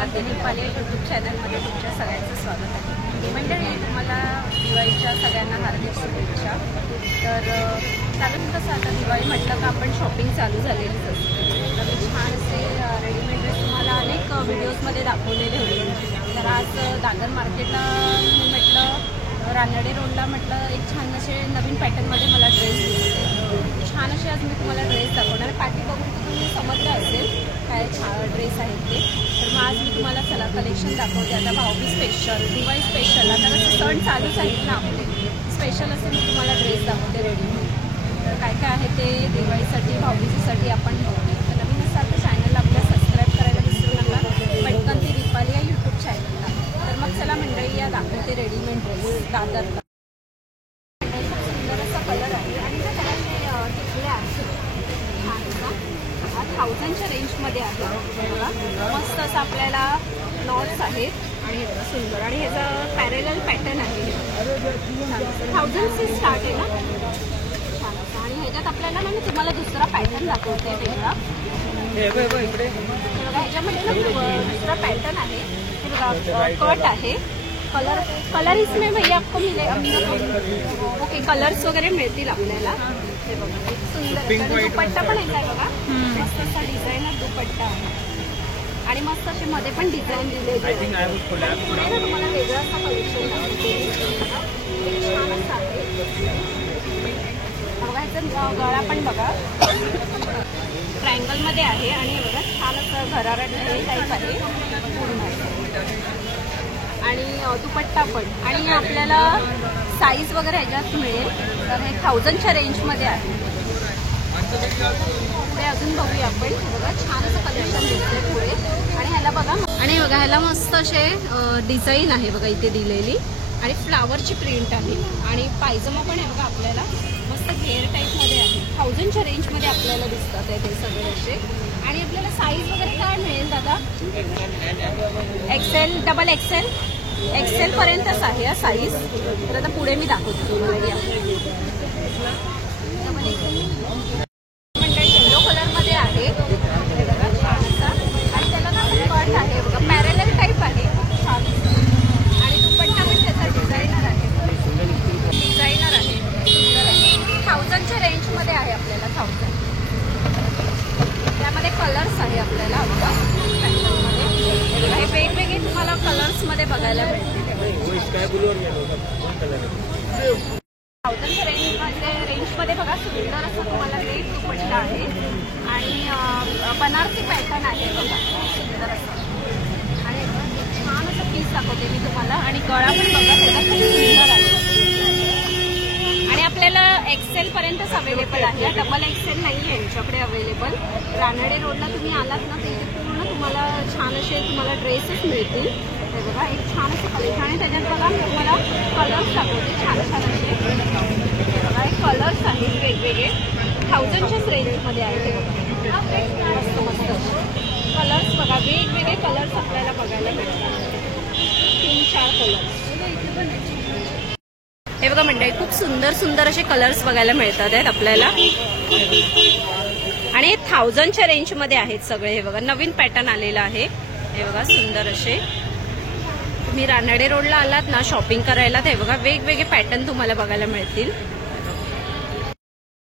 आरती Deepali YouTube चॅनलमध्ये तुमच्या सगळ्यांचं स्वागत आहे. मंडळी, तुम्हाला दिवाळीच्या सगळ्यांना हार्दिक शुभेच्छा. तर चालून कसं आता दिवाळी म्हटलं का आपण शॉपिंग चालू झालेलीच असते. तर मी छान असे रेडीमेड ड्रेस तुम्हाला अनेक व्हिडिओजमध्ये दाखवलेले होते. तर आज दादर मार्केटला मी म्हटलं रानडे रोडला म्हटलं एक छान असे नवीन पॅटर्नमध्ये मला ड्रेस दिसते. छान असे आज मी तुम्हाला ड्रेस दाखवणार. पाठी बघून तर तुम्ही समजलं असेल काय छान ड्रेस आहेत ते. तर मग आज मी तुम्हाला चला कलेक्शन दाखवते. आता भाऊबीज स्पेशल, दिवाळी स्पेशल, आता कसं सण चालूच आहेत ना आपले, स्पेशल असे मी तुम्हाला ड्रेस दाखवते रेडीमेड. तर काय काय आहे ते दिवाळीसाठी भाऊबीजीसाठी आपण बघू. तर नवीन असाल तर चॅनलला आपल्या सबस्क्राईब करायला विसरू नका. पटकन ती दीपाली या यूट्यूब चॅनलला. तर मग चला मंडळी या दाखवते रेडीमेड ड्रेस दादरला. सुंदर असा कलर आहे आणि त्या कलरचे टिकले आहेत छान असा 1000च्या रेंजमध्ये आहे. बघा मस्त असं आपल्याला नॉट्स आहेत आणि सुंदर आणि ह्याचा पॅरेलल पॅटर्न आहे. 1000 से स्टार्ट आहे ना, छान असं. आणि ह्याच्यात आपल्याला ना मी तुम्हाला दुसरा पॅटर्न दाखवते वेगळा. बघा ह्याच्यामध्ये ना दुसरा पॅटर्न आहे. कट आहे. कलर इसमें भैया आपको मिले ओके, कलर्स वगैरे मिळतील आपल्याला. हे बघा सुंदर दुपट्टा पण आहे बघा, मस्त असा डिझायनर दुपट्टा आहे आणि मस्त असे मध्ये पण डिझाईन दिलेले पुढे ना तुम्हाला वेगळं असं कलेक्शन छान असं आहे. बघा ह्याचा गळा पण बघा ट्रायंगलमध्ये आहे आणि हे बघा छान असं घरारा टाईप आहे आणि दुपट्टा पण. आणि आपल्याला साईज वगैरे ह्याच्यात मिळेल. तर हे 1000च्या रेंजमध्ये आहे. पुढे अजून बघूया आपण. बघा छान असं कलेक्शन दिसतंय पुढे. आणि ह्याला बघा आणि बघा ह्याला मस्त असे डिझाईन आहे बघा इथे दिलेली आणि फ्लावरची प्रिंट आहे आणि पायजमा पण आहे बघा आपल्याला मस्त घेर टाईपमध्ये आहे. 1000च्या रेंजमध्ये आपल्याला दिसतात ते सगळे असे. आणि आपल्याला साईज वगैरे काय मिळेल दादा? एक्सेल, डबल एक्सेल, एक्सेल पर्यंतच आहे हा साईज. तर आता पुढे मी दाखवते तुम्हाला. मंडळी येलो कलरमध्ये आहे हे बघा छान असा आणि त्याला ना कट आहे बघा पॅरेलल टाईप आहे छान. आणि दुपट्टा पण त्याचा डिझायनर आहे, डिझायनर आहे. 1000च्या रेंजमध्ये आहे आपल्याला. 1000 त्यामध्ये कलर्स आहे आपल्याला बघा पॅटर्नमध्ये. हे वेगवेगळे तुम्हाला कलर्समध्ये बघायला मिळतील. 1000च्या रेंजमध्ये बघा सुंदर असं तुम्हाला रेड दुपट्टा आहे आणि बनारसी पॅटर्न आहे बघा सुंदर असं. आणि छान असं पीस दाखवते मी तुम्हाला. आणि गळा पण बघा त्याला खूप सुंदर आहे आणि आपल्याला एक्सेल पर्यंतच अवेलेबल आहे. डबल एक्सेल नाही आहे यांच्याकडे अवेलेबल. रानडे रोडला तुम्ही आलात ना ते पूर्ण तुम्हाला छान असे तुम्हाला ड्रेसेस मिळतील. हे बघा एक छान असं कलेक्शन आणि त्याच्यात बघा तुम्हाला कलर्स दाखवते छान छान असे. बघा हे कलर्स आहेत वेगवेगळे 1000च्याच रेंजमध्ये आहेत. ते बघा मस्त मस्त कलर्स बघा वेगवेगळे कलर्स आपल्याला बघायला मिळतात. 3-4 कलर्स. हे बघा मंडळी खूप सुंदर सुंदर असे कलर्स बघायला मिळतात आहेत आपल्याला आणि 1000च्या रेंजमध्ये आहेत सगळे. हे बघा नवीन पॅटर्न आलेला आहे. हे बघा सुंदर असे. तुम्ही रानडे रोडला आलात ना शॉपिंग करायला ते बघा वेगवेगळे पॅटर्न तुम्हाला बघायला मिळतील.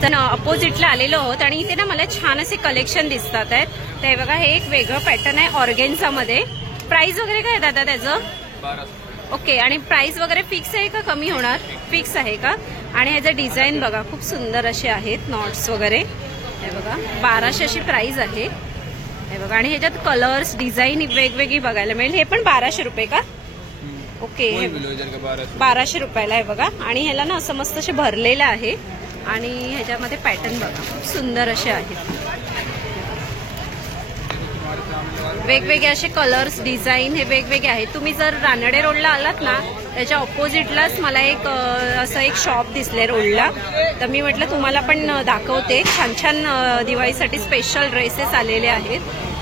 तर अपोजिटला आलेलो आहोत आणि इथे ना मला छान असे कलेक्शन दिसतात आहेत. ते बघा हे एक वेगळं पॅटर्न आहे ऑर्गेन्झामध्ये. प्राइस वगैरे काय दादा त्याचं? 1200. ओके. आणि प्राइस वगैरे फिक्स आहे का कमी होणार? फिक्स आहे का? आणि ह्याचं डिझाईन बघा खूप सुंदर असे आहेत नॉट्स वगैरे. हे बघा 1200 अशी प्राइस आहे. हे बघा आणि ह्याच्यात कलर्स डिझाईन वेगवेगळी बघायला मिळेल. हे पण 1200 रुपये का? ओके 1200 रुपयाला आहे बघा. आणि ह्याला ना असं मस्त असे भरलेलं आहे आणि ह्याच्यामध्ये पॅटर्न बघा खूप सुंदर असे आहेत. वेगवेगळे असे कलर्स डिझाईन हे वेगवेगळे आहेत. तुम्ही जर रानडे रोडला आलात ना त्याच्या ऑपोजिटलाच मला एक असं एक शॉप दिसले रोडला. तर मी म्हटलं तुम्हाला पण दाखवते. छान छान दिवाळीसाठी स्पेशल ड्रेसेस आलेले आहेत.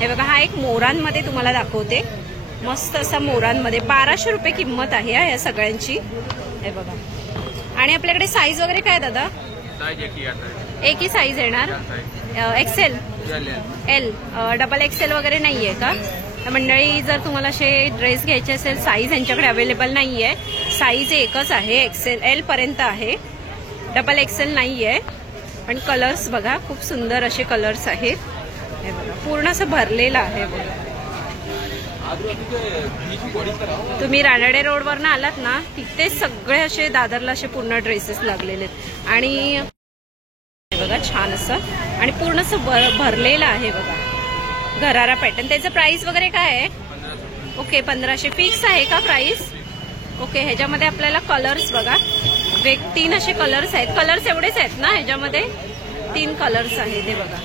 हे बघा हा एक मोरांमध्ये तुम्हाला दाखवते. मस्त असा मोरांमध्ये 1200 रुपये किंमत आहे या सगळ्यांची. हे बघा. आणि आपल्याकडे साईज वगैरे काय दादा? एक ही साईज येणार. एक्सेल, एल, डबल एक्सेल वगैरे नाहीये का? मंडळी जर तुम्हाला असे ड्रेस घ्यायचे असेल, साईज यांच्याकडे अवेलेबल नाही आहे. साईज एकच आहे, XL पर्यंत आहे, XXL नाही आहे. पण कलर्स बघा, खूप सुंदर असे कलर्स आहेत. हे बघा पूर्ण असं भरलेलं आहे बघा. तुम्ही रानडे रोडवरनं आलात ना, तिथे सगळे असे दादरला असे पूर्ण ड्रेसेस लागलेले आहेत. आणि बघा छान असं आणि पूर्ण असं भरलेलं आहे बघा, गरारा पॅटर्न. त्याचं प्राइस वगैरे काय आहे? ओके 1500 फिक्स आहे का प्राइस? ओके. ह्याच्यामध्ये आपल्याला कलर्स बघा, 3 असे कलर्स आहेत. कलर्स एवढेच आहेत ना ह्याच्यामध्ये? 3 कलर्स आहेत. हे बघा,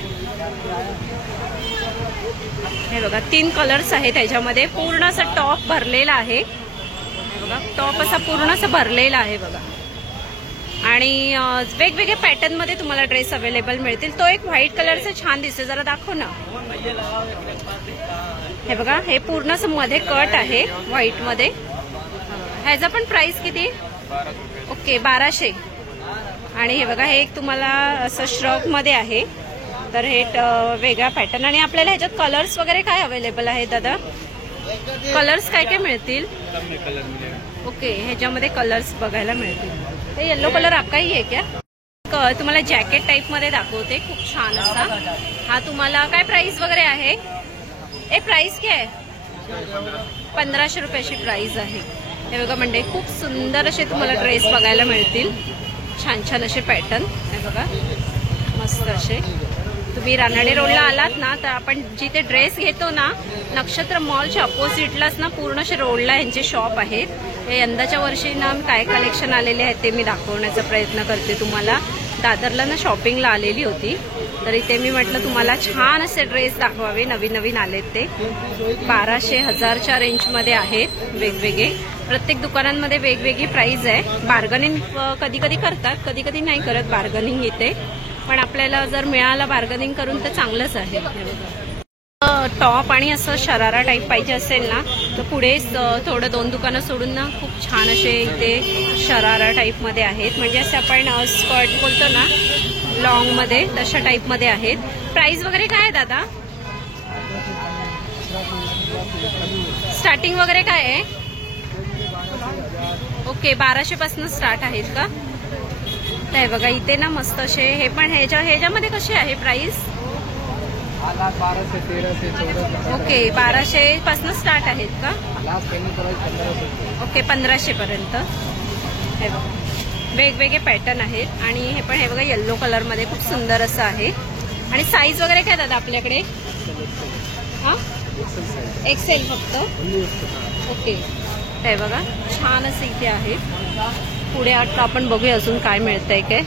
हे बघा 3 कलर्स आहेत ह्याच्यामध्ये. पूर्ण असं टॉप भरलेला आहे. हे बघा टॉप असा पूर्ण असं भरलेला आहे बघा. आणि वेगवेगळ्या पॅटर्न मध्ये तुम्हाला ड्रेस अवेलेबल मिळतील. तो एक व्हाईट कलरचा छान दिसतो, जरा दाखव ना. हे बघा, हे पूर्ण असं मध्ये कट आहे व्हाईट मध्ये. ह्याचा पण प्राइस किती? ओके 1200. आणि हे बघा, हे एक तुम्हाला असं श्रग मध्ये आहे. तर हे वेगळा पॅटर्न. आणि आपल्याला ह्याच्यात कलर्स वगैरे काय अवेलेबल आहे दादा? कलर्स काय काय मिळतील? ओके, ह्याच्यामध्ये कलर्स बघायला मिळतील. ते येलो कलर आपका ही आहे क्या? तुम्हाला जॅकेट टाइप मध्ये दाखवते, खूप छान असा. हा तुम्हाला काय प्राइस वगैरे आहे? ए प्राइस क्या आहे? 1500 रुपयाची प्राइस आहे. हे बघा म्हणजे खूप सुंदर असे तुम्हाला ड्रेस बघायला मिळतील. छान छान असे पॅटर्न. हे बघा मस्त असे. तुम्ही रानडे रोडला आलात ना, तर आपण जिथे ड्रेस घेतो ना, नक्षत्र मॉलच्या अपोजिटलाच ना पूर्ण असे रोडला यांचे शॉप आहेत. यंदाच्या वर्षी ना काय कलेक्शन आलेले आहेत ते मी दाखवण्याचा प्रयत्न करते तुम्हाला. दादरला ना शॉपिंगला आलेली होती, तर इथे मी म्हटलं तुम्हाला छान असे ड्रेस दाखवावे. नवीन नवीन आलेत ते. 1200-1000च्या रेंजमध्ये आहेत वेगवेगळे. प्रत्येक दुकानांमध्ये वेगवेगळी प्राइस आहे. बार्गनिंग कधी कधी करतात, कधी कधी नाही करत बार्गनिंग इथे. पण आपल्याला जर मिळालं बार्गनिंग करून तर चांगलंच आहे. टॉप आणि असं शरारा टाईप पाहिजे असेल ना, तर पुढेच थोडं 2 दुकानं सोडून ना खूप छान असे इथे शरारा टाईपमध्ये आहेत. म्हणजे असे आपण स्कर्ट बोलतो ना लॉंगमध्ये, तशा टाईपमध्ये आहेत. प्राइस वगैरे काय आहे दादा? स्टार्टिंग वगैरे काय आहे? ओके 1200 पासून स्टार्ट आहेत का? तर बघा इथे ना मस्त असे. हे पण ह्याच्यामध्ये कशी आहे प्राइस? 1200-1300. ओके 1200 पासून स्टार्ट आहेत का? ओके 1500 पर्यंत. हे बघा वेगवेगळे पॅटर्न आहेत. आणि हे पण हे बघा येल्लो कलर मध्ये खूप सुंदर असं आहे. आणि साईज वगैरे काय दादा आपल्याकडे? हा XL फक्त. ओके हे बघा छान असं इथे आहे. पुढे आता आपण बघूया अजून काय मिळतंय काय.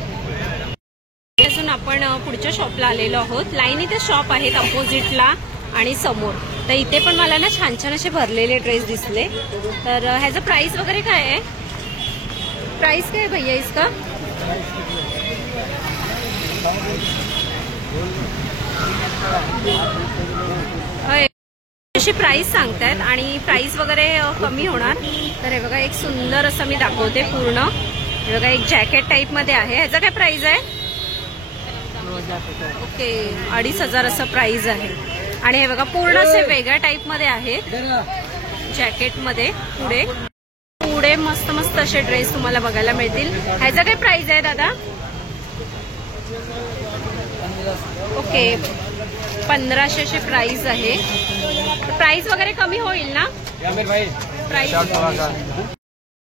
अजून आपण पुढच्या शॉपला आलेलो आहोत. लाईन इथे शॉप आहेत अपोजिटला आणि समोर. तर इथे पण मला ना छान छान असे भरलेले ड्रेस दिसले. तर ह्याचं प्राइस वगैरे काय आहे? प्राइस काय भैया इसका? अशी प्राइस सांगतायत आणि प्राइस वगैरे कमी होणार. तर हे बघा एक सुंदर असं मी दाखवते पूर्ण. हे बघा एक जॅकेट टाइप मध्ये आहे. ह्याचा काय प्राइस आहे? ओके 2500 असं प्राइस आहे. आणि हे बघा पूर्ण असे वेगळ्या टाइप मध्ये आहे जॅकेट मध्ये. पुढे मस्त मस्त असे ड्रेस तुम्हाला बघायला मिळतील. ह्याचा काय प्राइस आहे दादा? ओके 1500 अशी प्राइस आहे. प्राइस वगैरे कमी होईल ना? प्राइस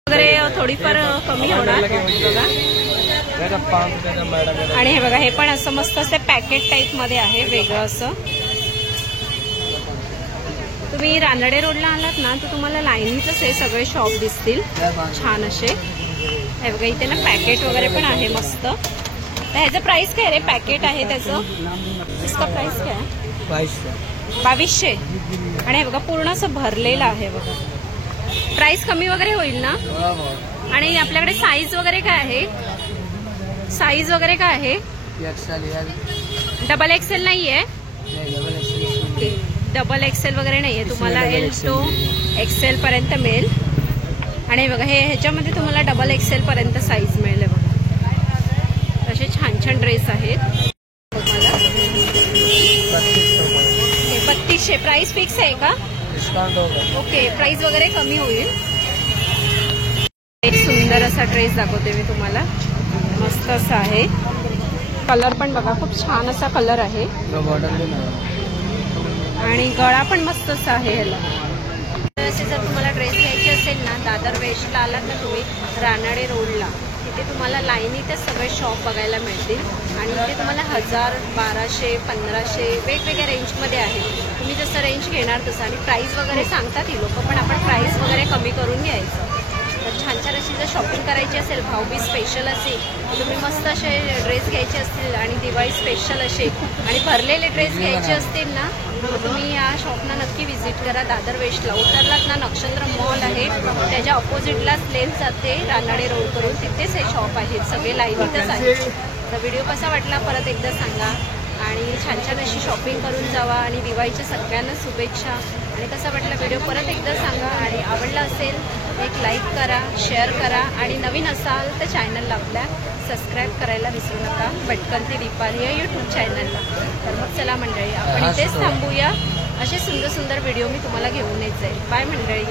वगैरे थोडीफार कमी होणार बघा. आणि हे बघा हे पण असं मस्त असं पॅकेट टाइप मध्ये आहे वेगळं असं. तुम्ही रानडे रोडला आलात ना, तर तुम्हाला लाईनीतच हे सगळे शॉप दिसतील छान असे. हे बघा इथे ना पॅकेट वगैरे पण आहे मस्त. तर ह्याचं प्राइस काय रे? पॅकेट आहे त्याचं. इसका प्राइस काय? 2200. आणि हे बघा पूर्ण असं भरलेलं आहे बघा. प्राइस कमी वगैरे होईल ना? आणि आपल्याकडे साईज वगैरे काय आहे? साईज वगैरे काय आहे? XXL नाहीये? XXL वगैरे नाहीये. तुम्हाला L to XL पर्यंत मिळेल. आणि बघा हे ह्याच्यामध्ये तुम्हाला XXL पर्यंत साईज मिळेल बघा. असे छान छान ड्रेस आहेत. 3200 प्राइस फिक्स आहे का? डिस्काउंट होगा. ओके, प्राइस वगैरे कमी होईल. एक सुंदर असा ड्रेस दाखवते मी तुम्हाला. मस्त असा आहे. कलर पण बघा, खूप छान असा कलर आहे आणि गळा पण मस्त असा आहे ह्याला. असे जर तुम्हाला ड्रेस घ्यायचे असेल ना, दादर वेस्टला आलात ना तुम्ही, रानाडे रोडला, तिथे तुम्हाला लाईनीतच सगळे शॉप बघायला मिळतील आणि इथे तुम्हाला 1000, 1200, 1500 वेगवेगळ्या रेंजमध्ये आहे. तुम्ही जसं रेंज घेणार तसं. आणि प्राईस वगैरे सांगतात ही लोक, पण आपण प्राईस वगैरे कमी करून घ्यायचं. तर छान छान अशी जर शॉपिंग करायची असेल, भाऊबीज स्पेशल असेल, तुम्ही मस्त असे ड्रेस घ्यायचे असतील आणि दिवाळी स्पेशल असे आणि भरलेले ड्रेस घ्यायचे असतील ना, तर तुम्ही या शॉपना नक्की व्हिजिट करा. दादर वेस्टला उतरलात ना, नक्षत्र मॉल आहे, त्याच्या ऑपोजिटलाच लेन जाते रानाडे रोड करून, तिथेच हे शॉप आहेत. सगळे लाईनीतच आहेत. तर व्हिडिओ कसा वाटला परत एकदा सांगा आणि छान छान अशी शॉपिंग करून जावा आणि दिवाळीच्या सगळ्यांना शुभेच्छा. आणि कसा वाटला व्हिडिओ परत एकदा सांगा आणि आवडला असेल एक लाईक करा, शेअर करा आणि नवीन असाल तर चॅनलला आपल्या सबस्क्राईब करायला विसरू नका. भटकंती दीपाली या यूट्यूब चॅनलला. तर मग चला मंडळी, आपण इथेच थांबूया. असे सुंदर सुंदर व्हिडिओ मी तुम्हाला घेऊन येत जाईल. बाय मंडळी.